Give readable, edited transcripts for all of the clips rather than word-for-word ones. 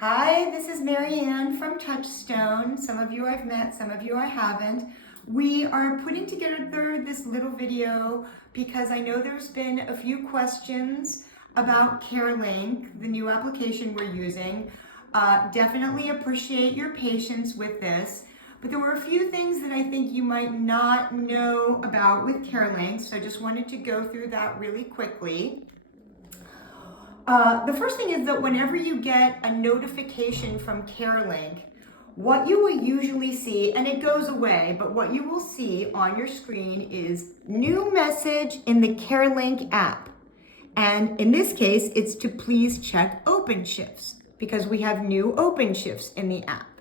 Hi, this is Mary Ann from Touchstone. Some of you I've met, some of you I haven't. We are putting together this little video because I know there's been a few questions about CareLink, the new application we're using. Definitely appreciate your patience with this, but there were a few things that I think you might not know about with CareLink, so I just wanted to go through that really quickly. The first thing is that whenever you get a notification from CareLink, what you will usually see, and it goes away, but what you will see on your screen is new message in the CareLink app. And in this case, it's to please check OpenShifts because we have new OpenShifts in the app.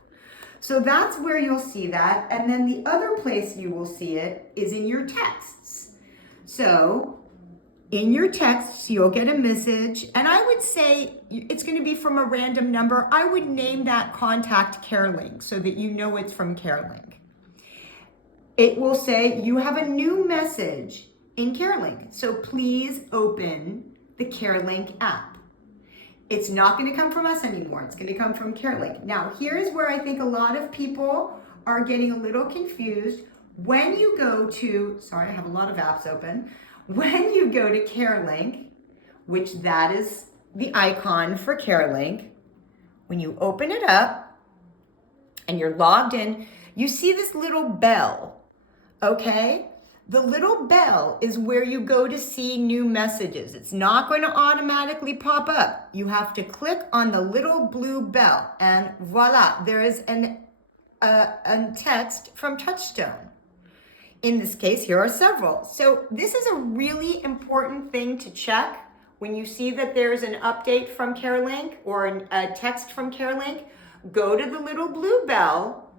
So that's where you'll see that. And then the other place you will see it is in your texts. So in your texts, you'll get a message, and I would say it's going to be from a random number. I would name that Contact CareLink so that you know it's from CareLink. It will say you have a new message in CareLink, so please open the CareLink app. It's not going to come from us anymore. It's going to come from CareLink. Now, here's where I think a lot of people are getting a little confused. When you go to, sorry, I have a lot of apps open. When you go to CareLink, which that is the icon for CareLink, when you open it up and you're logged in, you see this little bell, okay? The little bell is where you go to see new messages. It's not going to automatically pop up. You have to click on the little blue bell and voila, there is a text from Touchstone. In this case, here are several. So this is a really important thing to check when you see that there's an update from CareLink or a text from CareLink. Go to the little blue bell,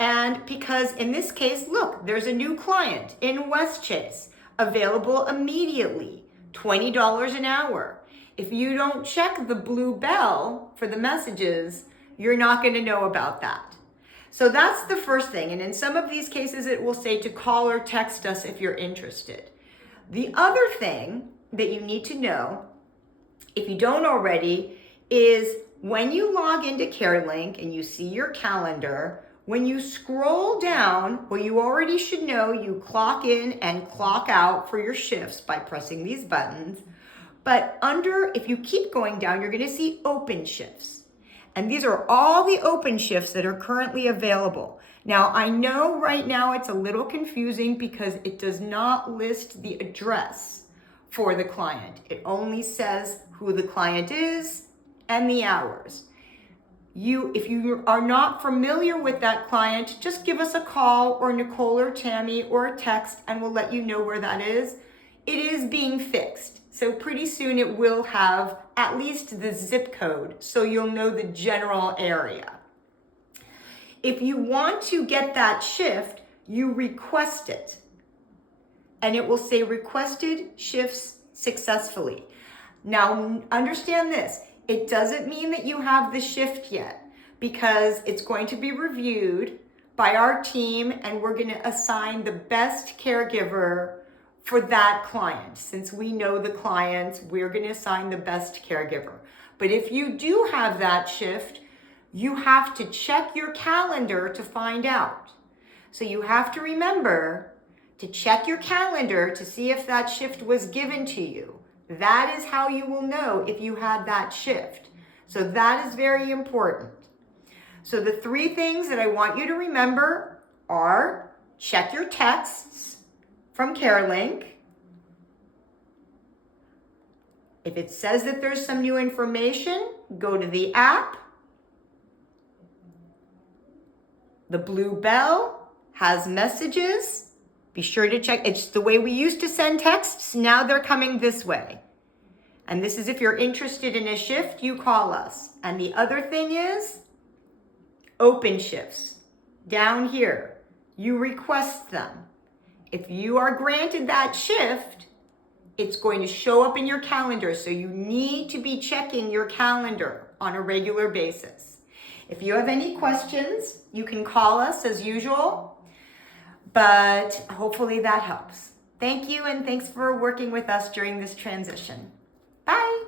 and because in this case, look, there's a new client in Westchase, available immediately, $20 an hour. If you don't check the blue bell for the messages, you're not going to know about that. So that's the first thing. And in some of these cases, it will say to call or text us if you're interested. The other thing that you need to know, if you don't already, is when you log into CareLink and you see your calendar, when you scroll down, well, you already should know you clock in and clock out for your shifts by pressing these buttons. But if you keep going down, you're going to see OpenShifts. And these are all the OpenShifts that are currently available. Now, I know right now it's a little confusing because it does not list the address for the client. It only says who the client is and the hours. If you are not familiar with that client, just give us a call, or Nicole or Tammy, or a text, and we'll let you know where that is. It is being fixed. So pretty soon it will have at least the zip code, so you'll know the general area. If you want to get that shift, you request it. And it will say requested shifts successfully. Now, understand this. It doesn't mean that you have the shift yet, because it's going to be reviewed by our team, and we're going to assign the best caregiver for that client. Since we know the clients, we're going to assign the best caregiver. But if you do have that shift, you have to check your calendar to find out. So you have to remember to check your calendar to see if that shift was given to you. That is how you will know if you had that shift. So that is very important. So the three things that I want you to remember are: check your texts from CareLink. If it says that there's some new information, go to the app. The blue bell has messages. Be sure to check. It's the way we used to send texts. Now they're coming this way. And this is if you're interested in a shift, you call us. And the other thing is OpenShifts. Down here, you request them. If you are granted that shift, it's going to show up in your calendar. So you need to be checking your calendar on a regular basis. If you have any questions, you can call us as usual, but hopefully that helps. Thank you, and thanks for working with us during this transition. Bye.